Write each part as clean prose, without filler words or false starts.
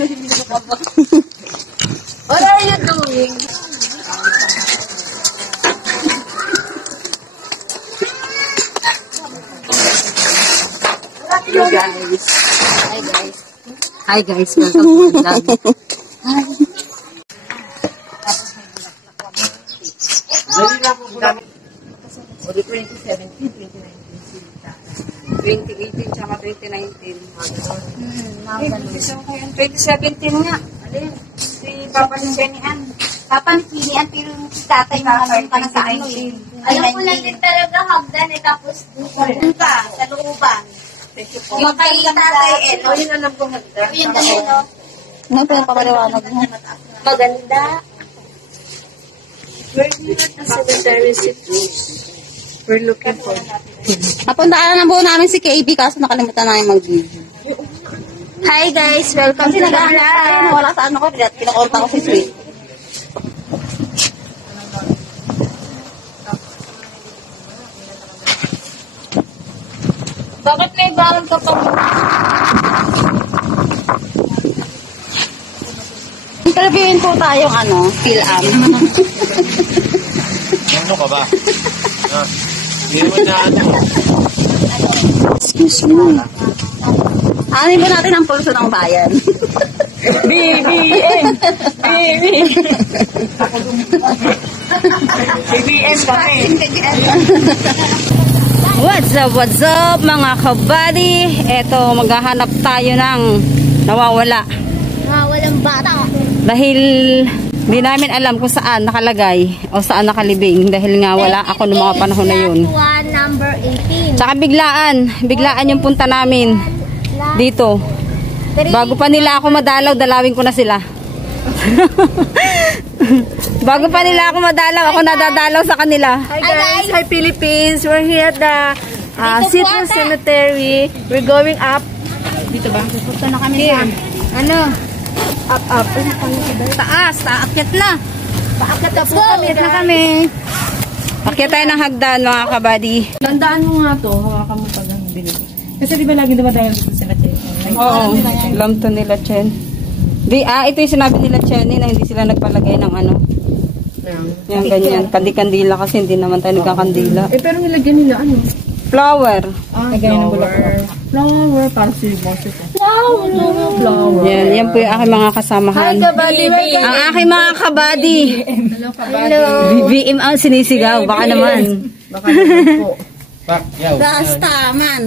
What are you doing? Hello guys. Hi guys. Hi guys. Welcome to my vlog. Hi. O, 2017, 2019, 2018, tsaka 2019. Mga ganun. 2017 nga. Alin? Si Papa ni Kinian. Papa ni Kinian, pero si tatay mga pa ng sa ano eh. Alam ko lang din talaga hagdan eh, tapos doon pa, sa looban. Yung kay tatay eh, no? Yun alam ko hagdan. Yung ganun, no? Ano pa yung papaliwanag mo? Maganda. We're here at the cemetery Citrus. We're looking for... Napuntaan na po namin si KB kaso nakalimutan namin mag-video. Hi guys, welcome Kasi to the nag-ahanap tayo na wala sa ano ko. Pinakonta ko si Sweet. Bakit may bawal ka pa? Interviewin po tayong PhilAm. Ano ka ba? Hindi naman na Excuse me. Ano po natin ang pulso ng bayan? BBM! BBM kami! What's up mga kabady? Eto, maghahanap tayo ng nawawala. Walang bata. Dahil di namin alam kung saan nakalagay o saan nakalibing. Dahil nga wala ako noong mga panahon na yun. Number 18. Tsaka biglaan yung punta namin dito. Bago pa nila ako madalaw, dalawin ko na sila. Bago pa nila ako madalaw, ako nadadalaw sa kanila. Hi guys! Hi Philippines! We're here at the Citrus Cemetery. We're going up. Dito ba? Pupunta na kami sa Up. taas, aakyat na. Paakyat na po kami. Aakyat na kami. Akyat tayo ng hagdan mga kabady. Tandaan mo nga to. Hawakan mo pag ang bilog. Kasi di ba lagi dumadayo dito sa cemetery? Oo, alam to nila Chen. Ito yung sinabi nila Chen na hindi sila nagpalagay ng yung ganyan. Kandikandila kasi hindi naman tayo nagkakandila. Pero nilagyan nila Flower. Flower. Para si Boses. Flower. Yan po yung aking mga kasamahan. Ang aking mga kabady. Hello. BBM ang sinisigaw. Baka naman. Baka naman po. Rastaman.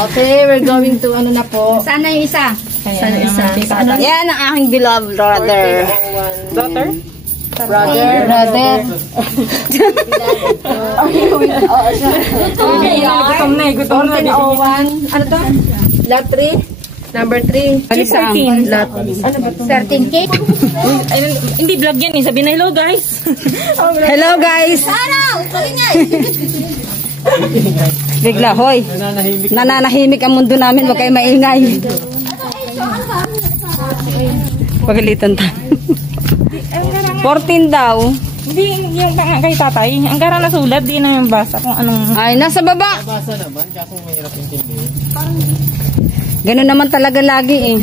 Okay, we're going to na po. Saan na yung isa? Saan isa? Yan ang aking beloved brother. Daughter? Brother. Gutom na. 1401. Ano to? Lot 3? Number 3. Alisa ang Lot. Ano ba to? 13K? Hindi vlog yan eh. Sabi na hello guys. Hello guys. Bigla, hoy. Nananahimik ang mundo namin. Huwag kayo maingay. Pagalitan tayo. 14 daw. Hindi yung kay tatay. Ang gara na sulat. Di na yung basa kung anong... Ay, nasa baba. basa naman, kaso mahirap intindihin. Ganun naman talaga lagi eh.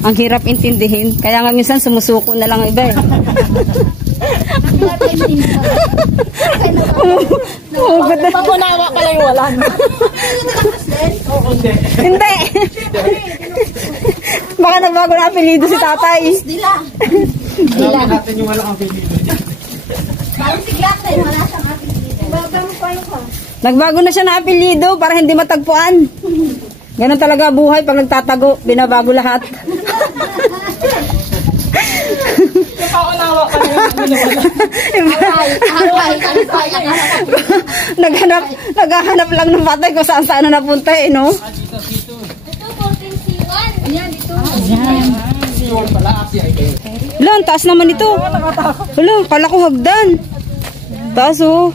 Ang hirap intindihin. Kaya nga minsan sumusuko na lang ang iba eh. Pangunawa ka lang wala. Hindi. Baka nagbago na apelido si tatay. Alam natin yung walang apelido dyan. Nagbago na siya na apelido para hindi matagpuan. Ganun talaga buhay pag nagtatago. Binabago lahat. Pangunawa ka lang. Naghahanap lang ng patay kung saan na napunta eh, no? Wala, ang taas naman ito. Wala, kala ko hagdan. Taas oh.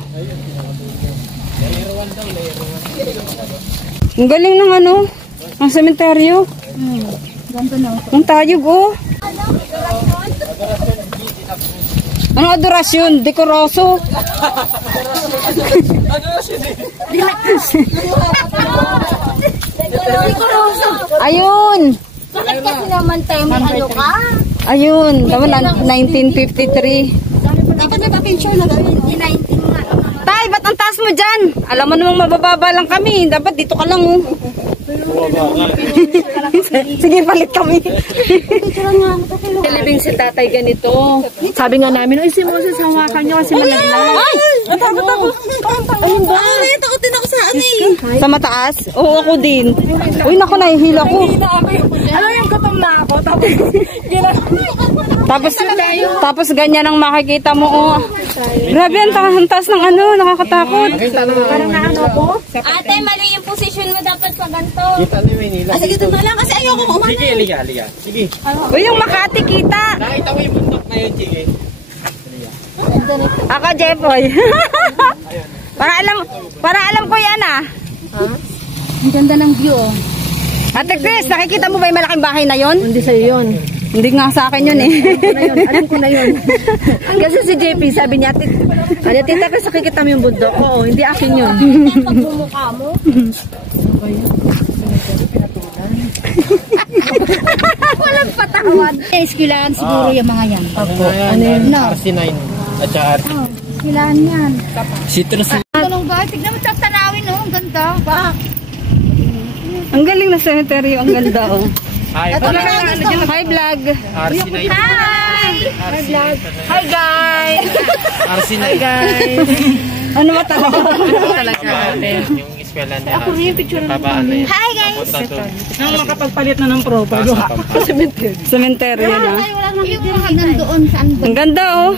Ang galing ng ang sementeryo. Ang tayog oh. Ano adorasyon? Dekoroso. Ayun. Bakit kasi naman tayo may ano ka? Ayun. Tama na, 1953. Dapat may pa-picture na gawin. 19 nga. Tay, ba't ang taas mo dyan? Alam mo namang mabababa lang kami. Dapat dito ka lang, oh. Sige, palit kami. Living si tatay ganito. Sabi nga namin, uy, si Moses, hawakan nyo kasi malaglag. Ay! Takot. Ayun ba? Ay, takot din ako sa ano eh. Sa mataas? Oo, ako din. Uy, naku, nahihila ko. Ano yung gutom na ako? Tapos ganyan ang makikita mo, oh. Grabe, ang taas ng ano, nakakatakot. Parang naano ko. Ate, mali yung position mo dapat sa ganito. Kita ni Manila. Sige, doon na lang kasi ayoko umano. Sige, liga. Sige. Uy, yung Makati kita. Nakita mo yung bundok na yun, sige. Ako, Jepoy. para alam ko yan, ah. Ang ganda ng view, oh. Ate Chris, nakikita mo ba yung malaking bahay na yon? Hindi sa'yo yun. Hindi nga sa akin yun, eh. Alam ko na yun. Kasi si JP, sabi niya, tita Chris, nakikita mo yung bundok. Oo, hindi akin yun. Pag bumukha mo. Walang patawad. Eskilahan siguro yung mga yan. Ano yun? RC9. At saka RC. Eskilahan yan. Citrus. Ganun ba? Tignan mo sa tanawin, oh. Ang ganda. Bak. Ang galing na cemetery, ang ganda, oh. Hi, Hi, vlog. RC9. Hi! Hi, guys! RC9. Ano ba talaga? Yung eskwela niya. Ako rin yung picture na yun. Hi, guys! Nang makapagpalit na ng profile. Cemetery yun, ah. Yung mga nandoon saan ba? Ang ganda, oh.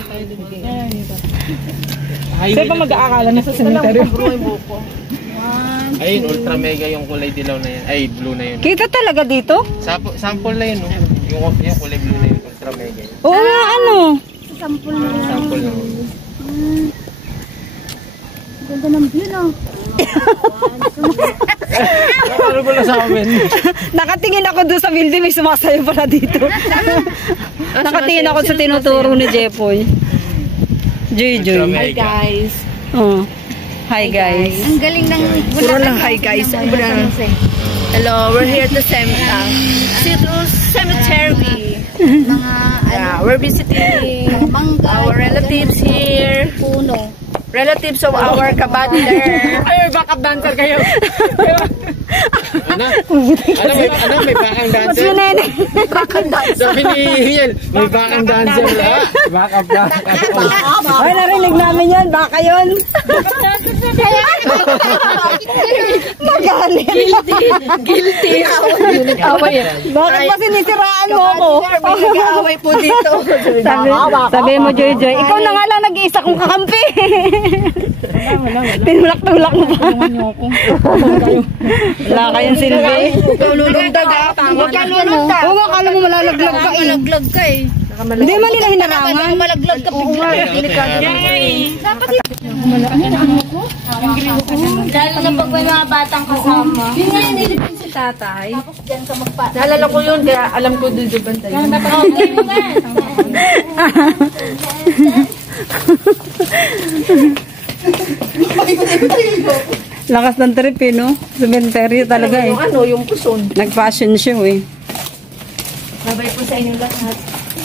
Sa'yo pa mag-aakala na sa cemetery? Ayun, ultra mega yung kulay dilaw na yun. Ay, blue na yun. Kita talaga dito? Sample na yun, no? Yung kulay blue na yun, ultra mega yun. Oo nga, ano? Sampul na. Sample na yun. Ganda ng view, no? Ano ba na sa amin? Nakatingin ako doon sa building, may sumasayo pala dito. Nakatingin ako sa tinuturo ni Jepoy. Joy. Hi, Guys. Oh. Hi, guys. Ang galing ng... Puro lang hi, guys. Hello, we're here at the Citrus Cemetery. Mga Yeah, we're visiting mangga. our relatives here. Puno. Relatives of our kabadler. Ay, backup dancer kayo. May bakang What's dancer. your name? Sabi ni Hiel, may bakang dancer. Bakang dancer. Ay, narinig namin yan. Baka yun. Magalit. Guilty. Away. Bakit ba sinisiraan mo ako? Away po dito. Sabi mo, Joy. Ikaw na nga lang nag-iisa kong kakampi. Tinulak-tulak mo pa. Wala kayong silbi. Lulundag ah. Huwag ka lulundag. Oo nga, kala mo malalaglag ka eh. Malaglag ka eh. Hindi man nila hinarangan. Malaglag ka bigla. Dapat lalo na pag may mga batang kasama. Yun nga yung nilipin si tatay. Tapos dyan ka magpa. Naalala ko yun, kaya alam ko doon yung bantay. Okay mo nga. Lakas ng trip eh, no? Cemetery talaga eh. Yung ano, yung puson. Nag-fashion show eh. Babay po sa inyo lahat.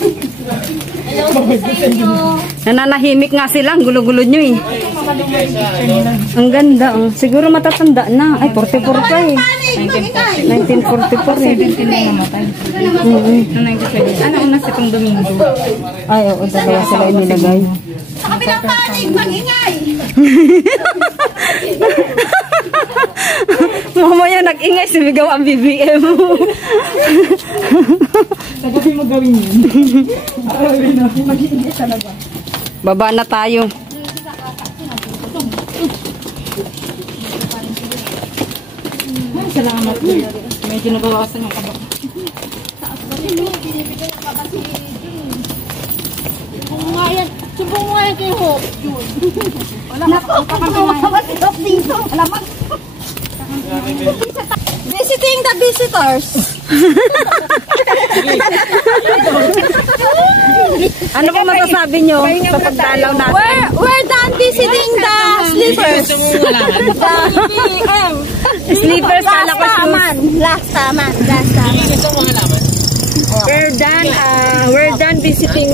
Hello po sa inyo. Nananahimik nga sila, ang gulo-gulo nyo eh. Ang ganda, oh. Siguro matatanda na. Ay, 44 pa eh. 1944 eh. 17 na namatay. Noong 97. Ano una sa itong Domingo? Ay, oo, dalawa sila inilagay. Sa kabilang panig, mag-ingay. Mamaya nag-ingay, sumigaw ang BBM. Sabi mo gawin yun. Mag-iingay talaga. Baba na tayo. Salamat po. Medyo nabawasan yung kabak. Subong nga yan kay Hope. Naku, kumakawa si Hope dito. Alamang. Visiting the visitors. Ano ba masasabi nyo sa pagdalaw natin? We're done visiting the sleepers. Sleepers, kala ko shoes. Last taman. We're done visiting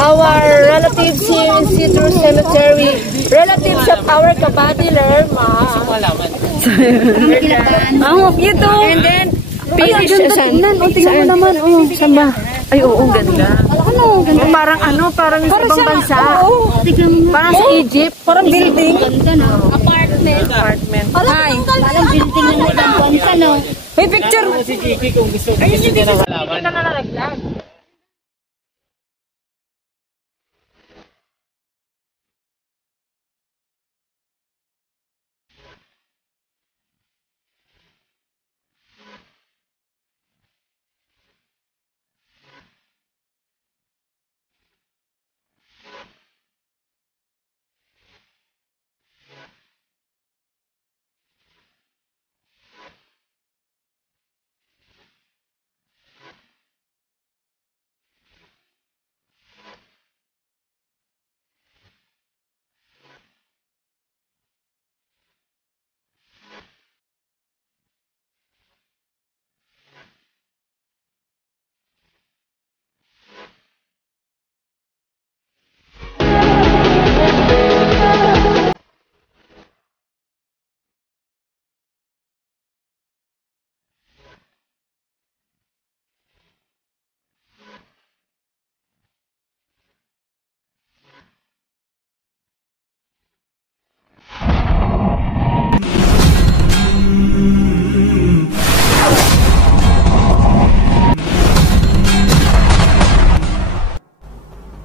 our relatives here in Citrus Cemetery. Relatives of our kabadiler, ma. Ang cute oh. And then, finish saan? Tingnan mo naman. Oh. Saan ba? Ay, oo, ganda. Parang sa ibang bansa. Parang sa Egypt. Parang building. Apartment. Hi. Parang building na nagbuwan ka, no? May picture. Si Kiki kung gusto niya na malaman. Ito na nalaglag.